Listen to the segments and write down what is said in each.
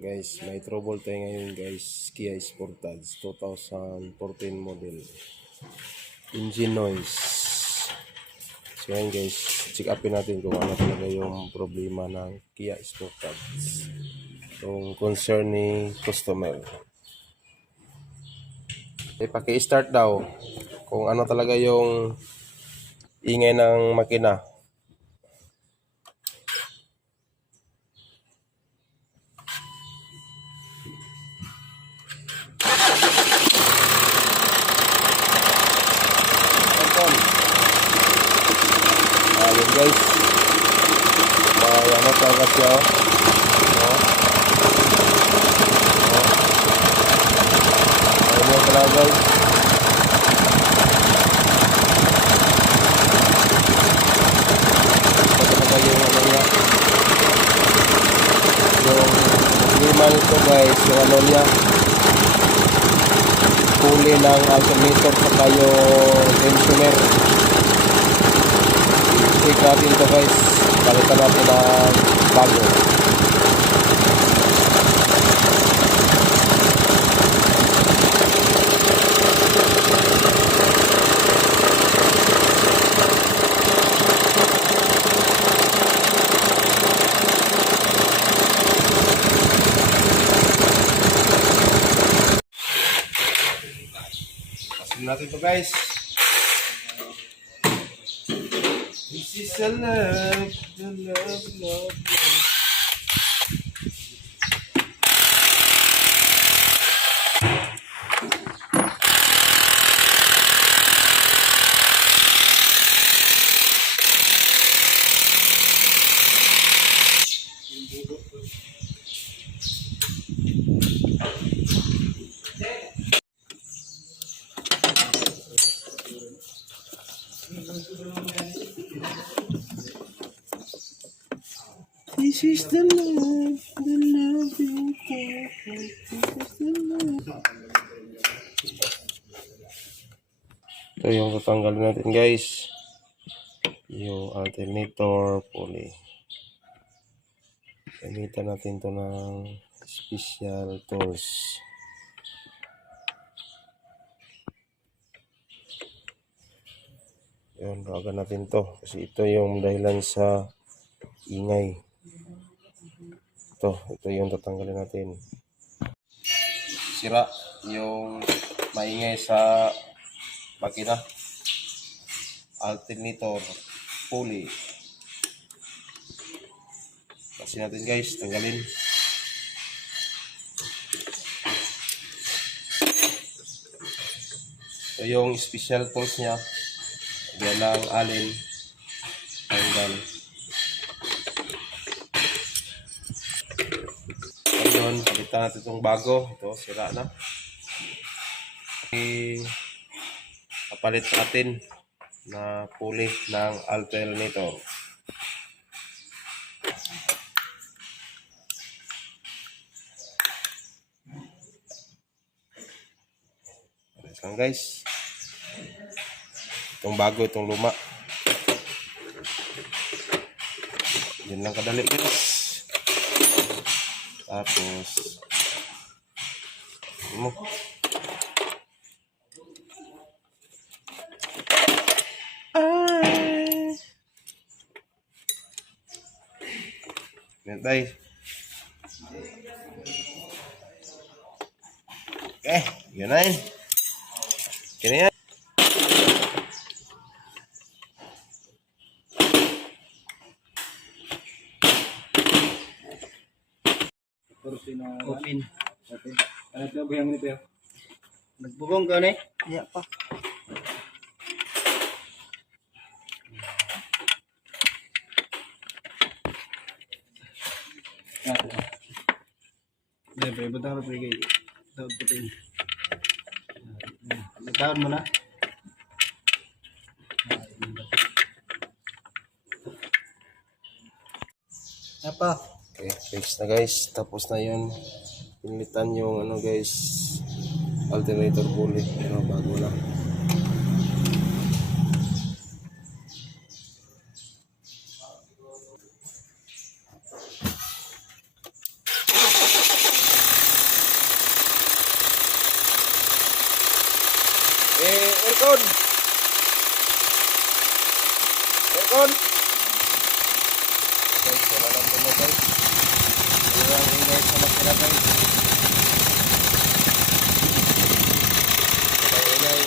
Guys, may trouble tayo ngayon guys. Kia Sportage 2014 model. Engine noise. So yan guys, check upin natin kung ano talaga yung problema ng Kia Sportage. Yung concern ni customer. Paki-start daw kung ano talaga yung ingay ng makina. Ayun guys, may ano talaga siya, ayun yung talaga guys. Ito talaga yung ano niya, yung problema nito guys, yung ano niya, huli ng alternator saka yung tensioner. Check natin ito guys, palitan natin ng bago. Pasin natin ito guys. This is the love, love. This is the love you have. This is the love. Ito yung tatanggalin natin guys. Yung alternator pulley. Gamitan natin ito ng special tools. Yun, rawagan natin to kasi ito yung dahilan sa ingay. Ito yung tatanggalin natin. Sira yung maingay sa makina. Alternator pulley. Kasi natin guys, tanggalin. Ito yung special tools niya. Yan lang alin. Tanggal. Ayun, palitan natin itong bago. Ito, sira na. Kapalit natin na pulley ng alternator. Pares lang guys. Itong bago, itong luma. Yan lang kadali guys. Tapos mo Nantay. Yun na yun. Kaya yan. Open. Ano ito ba yung nito? Nagbubong ka na eh? Iya pa. Debe, butang na pwede. Tawag po ito. Nagtawad mo na? Apa? Okay, fix na guys. Tapos na yun. Pinitan yung ano guys, alternator pulley. Ano, bago na. aircon. Aircon. Guys, wala lang tunog guys. Wala lang ingay sa makina guys. Wala ingay.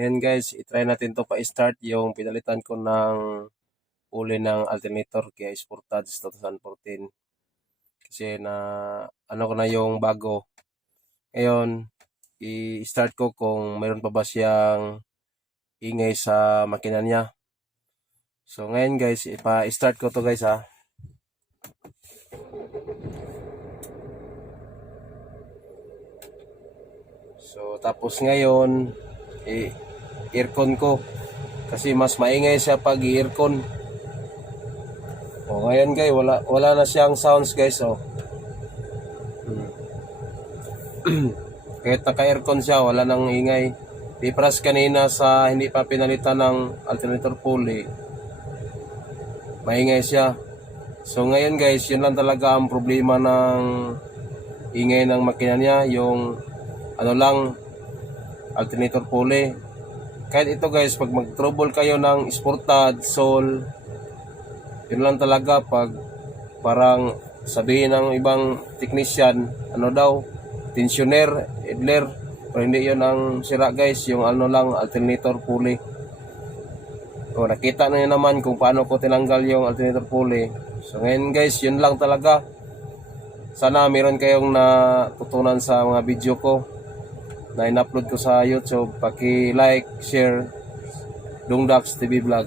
Ngayon guys, itry natin to pa-start yung pinalitan ko ng uli ng alternator kaya Sportage 2014. Kasi na ano ko na yung bago. Ngayon, i-start ko kung mayroon pa ba siyang ingay sa makina niya. So ngayon guys, ipa-start ko to guys ha. So tapos ngayon, aircon ko kasi mas maingay siya pag i-aircon. Ngayon guys, wala na siyang sounds guys Kahit naka-aircon siya, wala nang ingay. Difference kanina sa hindi pa pinalitan ng alternator pulley, maingay siya. So ngayon guys, yun lang talaga ang problema ng ingay ng makina niya, yung ano lang, alternator pulley. Kahit ito guys, pag mag-trouble kayo ng Sportage, Soul, yun lang talaga pag parang sabihin ng ibang technician, ano daw, tensioner, idler, pero hindi yun ang sira guys, yung ano lang, alternator pulley. O, nakita na yun naman kung paano ko tinanggal yung alternator pulley. So ngayon guys, yun lang talaga. Sana meron kayong natutunan sa mga video ko na in-upload ko sa YouTube. Paki-like, share, Dungdax TV Vlog.